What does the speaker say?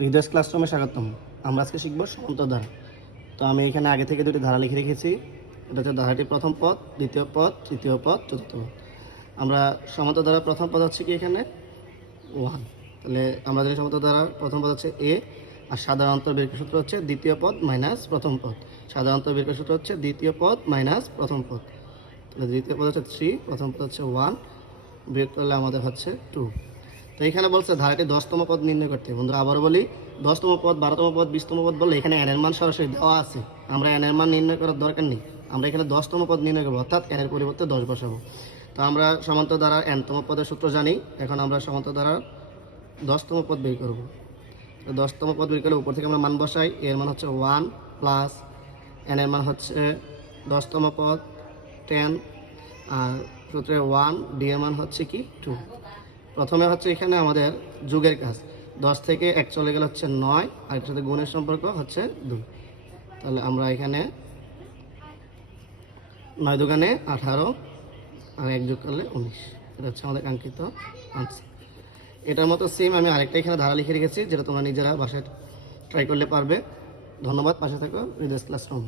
হৃদয় ক্লাসরুমে স্বাগতম। আমরা আজকে শিখব সমান্তর ধারা। তো আমি এখানে আগে থেকে দুটি ধারা লিখে রেখেছি। এটা হচ্ছে ধারাটি প্রথম পদ, দ্বিতীয় পদ, তৃতীয় পদ, চতুর্থ পদ। আমরা সমান্তর ধারার প্রথম পদ হচ্ছে কি এখানে 1। তাহলে আমরা জানি সমান্তর ধারার প্রথম পদ হচ্ছে এ, আর সাধারণ অন্তর্বের সূত্র হচ্ছে দ্বিতীয় পদ মাইনাস প্রথম পদ। সাধারণ অন্তর্বের সূত্র হচ্ছে দ্বিতীয় পদ মাইনাস প্রথম পদ। তাহলে দ্বিতীয় পদ হচ্ছে 3, প্রথম পদ হচ্ছে 1, বিয়োগ করলে আমাদের হচ্ছে 2। তো এখানে বলছে ধারাটি 10তম পদ নির্ণয় করতে। বন্ধুরা আবার বলি, 10তম পদ, 12তম পদ, 20তম পদ বললে এখানে n এর মান সরাসরি দেওয়া আছে। আমরা n এর মান নির্ণয় করার দরকার নেই। আমরা এখানে 10তম পদ নির্ণয় করবো, অর্থাৎ n এর পরিবর্তে 10 বসাবো। তো আমরা সমান্তর ধারার nতম পদের সূত্র জানি। এখন আমরা সমান্তর ধারার 10তম পদ বের করব। তো 10তম পদ বের করলে উপর থেকে আমরা মান বসাই। এর মান হচ্ছে 1 প্লাস n এর মান হচ্ছে 10তম পদ 10, আর সূত্রে 1, d এর মান হচ্ছে কি 2। প্রথমে হচ্ছে এখানে আমাদের যোগের কাজ, 10 থেকে 1 চলে গেলে হচ্ছে 9, আর এটার সাথে গুণের সম্পর্ক হচ্ছে 2। তাহলে আমরা এখানে 9 দুগুণে 18, আর 1 যোগ করলে 19। এটা হচ্ছে আমাদের কাঙ্ক্ষিত আনসার। এটার মতো সেম আমি আরেকটা এখানে ধারা লিখে রেখেছি, যেটা তোমরা নিজেরা বাসায় ট্রাই করলে পারবে। ধন্যবাদ। পাশে থাকো হৃদয় ক্লাসরুম।